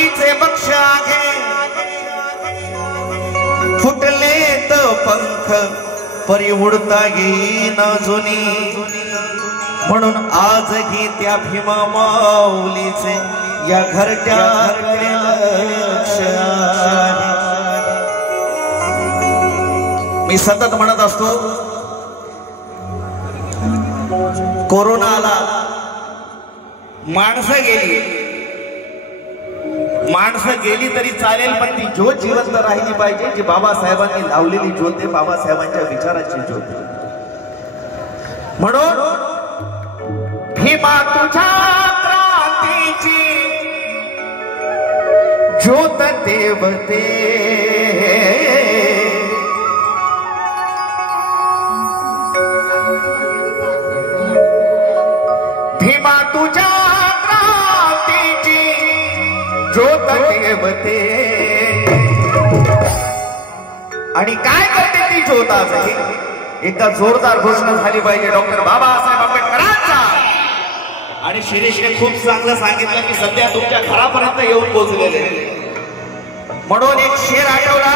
मातीचे बक्ष आहे फुटले तर पंख परी उडता येईन जुनी म्हणून आजही त्या भीमा माऊलीचे या घरट्या लक्ष आहे। मी सतत म्हणत असतो कोरोना आला माणसं गेली तरी चालेल पण ती ज्योत जिवंत राहिली पाहिजे जी बाबासाहेबांनी लावलेली ज्योत आहे बाबासाहेबांच्या विचाराची ज्योत आहे। म्हणून भीमा तुझ्या क्रांतीची ज्योत देवते भीमा तुझ्या क्रांतीची ज्योत देवते आणि काय करते ती ज्योत आज एकदा जोरदार घोषणा झाली पाहिजे डॉक्टर बाबासाहेब आंबेडकरांचा। आणि शिरीषने खूप चांगलं सांगितलं की सध्या तुमच्या घरापर्यंत येऊन पोहोचलेले म्हणून एक शेर आठवला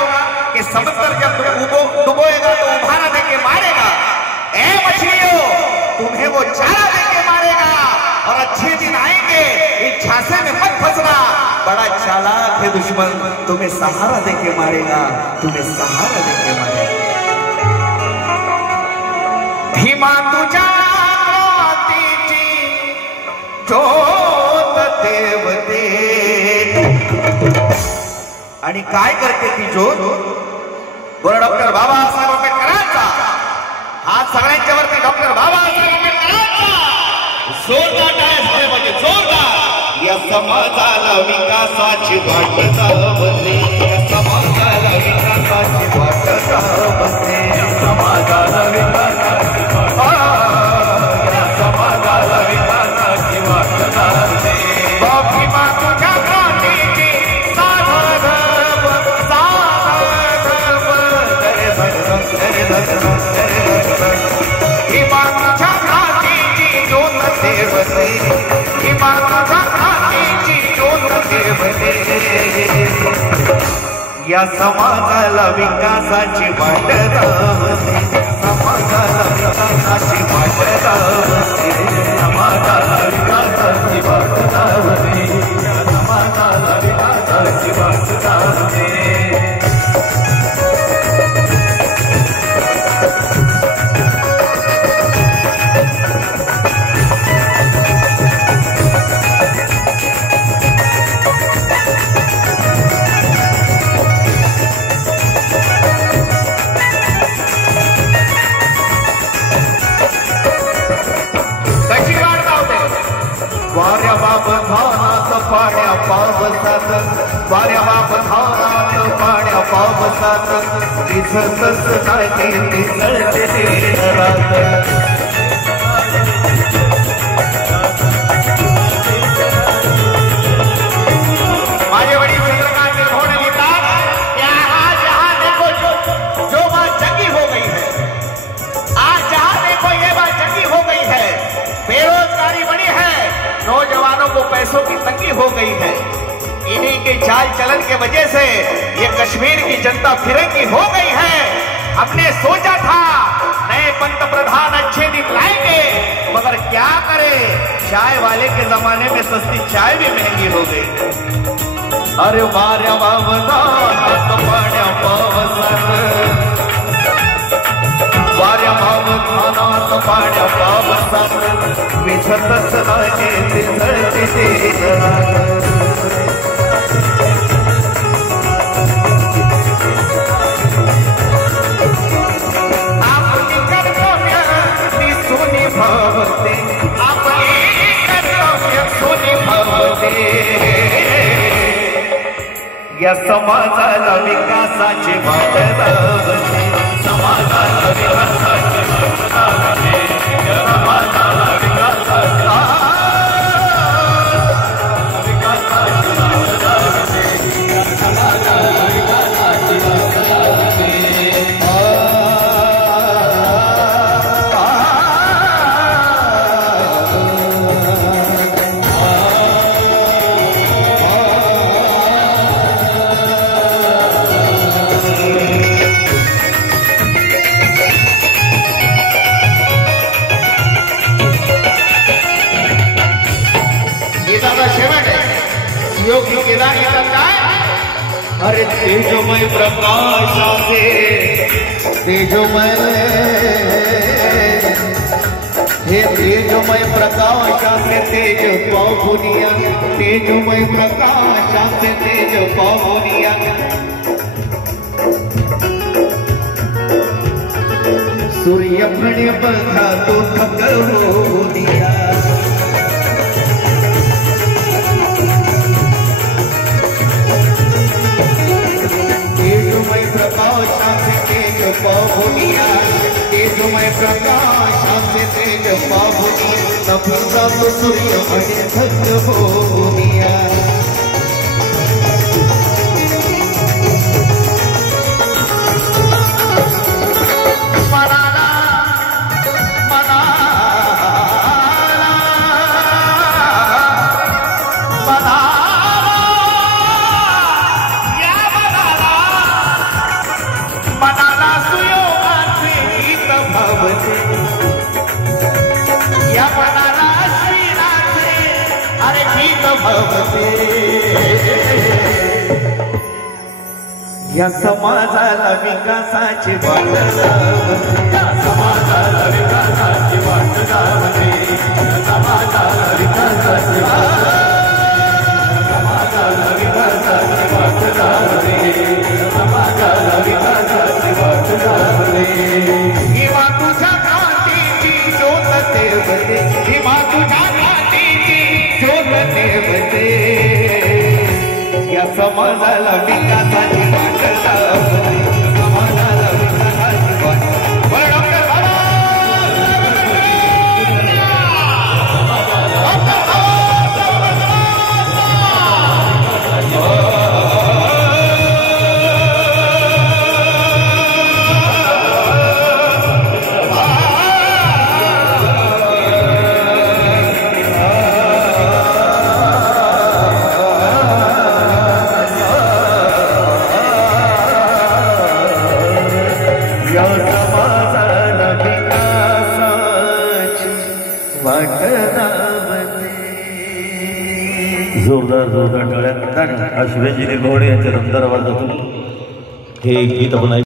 की समंदर जब डुबोएगा तो उभारा देके मारेगा ए मछलियों तुम्हें वो चारा देके मारेगा और अच्छे दिन आएंगे इस झांसे में मत फंसना बड़ा चालाक है दुश्मन तुम्हें सहारा देके मारेगा तुम्हें सहारा देके मारेगा। भीमा तुझ्या क्रांतीची ज्योत देवते आणि काय करते ती ज्योत बोला डॉक्टर बाबासाहेब आंबेडकरांचा हात सगळ्यांच्या वरती डॉक्टर बाबासाहेब आंबेडकरांचा जोरदार टाळ्या झाल्या पाहिजे जोरदार। या समाजाला विकासाची वाट दाखवते या समाजाला विकासाची वाट दाखवते या समाजाला विकासाची या समाजाला विकासाची वाट दाखवते। भीमा तुझ्या क्रांतीची भीमा तुझ्या क्रांतीची ज्योत देवते भीमा तुझ्या क्रांतीची ज्योत देवते या समाजाला विकासाची वाट दाखवते समाजाला विकासाची वाट दाखवते समाजाला विकासाची वाट दाखवते समाजाला विकासाची वाट दाखवते। वाऱ्या बाप धानात पाण्या पावसात वाऱ्या बाप धानात पाण्या पावसात दिसतच नाही दिसते रात माझे वडील चंद्रकांत निर्भोणे लिखतात आज जहां देखो जो बात जंगी हो गई है आज जहां देखो ये बात जंगी हो गई है बेरोजगारी बढ़ी है नौजवानों को पैसों की तंगी हो गई है इन्हीं के चाल चलन के वजह से ये कश्मीर की जनता फिरंगी हो गई है। हमने सोचा था नए पंत प्रधान अच्छे दिन लाएंगे मगर क्या करे चाय वाले के जमाने में सस्ती चाय भी महंगी हो गई। अरे वाऱ्या वावदानात पाण्या पावसात वाऱ्या वावदानात पाण्या पावसात विझतच नाही दिसते आपली कर्तव्य ती सोनी भावते आपली कर्तव्य सोनी भावते या समाजाला विकासाची वाट दाखवते समाजाला विकासाची वाट दाखवते या समाजाला विकासाची योगी केला येतात काय? अरे तेजोमय प्रकाशाचे तेजोमय हे तेजोमय प्रकाशाचे तेज पाहुनिया तेजोमय प्रकाशाचे तेज पाहुनिया सूर्य म्हणे बघा तो ठकवूनिया तेजोमय प्रकाशाचे तेज पाहुनिया तेजोमय प्रकाशाचे तेज पाहुनिया तपून जातो सूर्य म्हणे ठकवूनिया या समाजाला विकासाची वाट लावते या समाजाला विकासाची वाट लावते समाजाला विकासाची समाजाला विकासाची वाट लावते समाजाला विकासाची वाट लावते किंवा तुझ्या क्रांतीची ज्योत तेवते किंवा तुझ्या क्रांतीची ज्योत तेवते या समाजाला विकासाची वाट लावते समाजाला विकासाची वाट जोरदार टाळ्या शिवाजी निर्भवणे यांच्या दमदार आवाजातून हे गीत आपण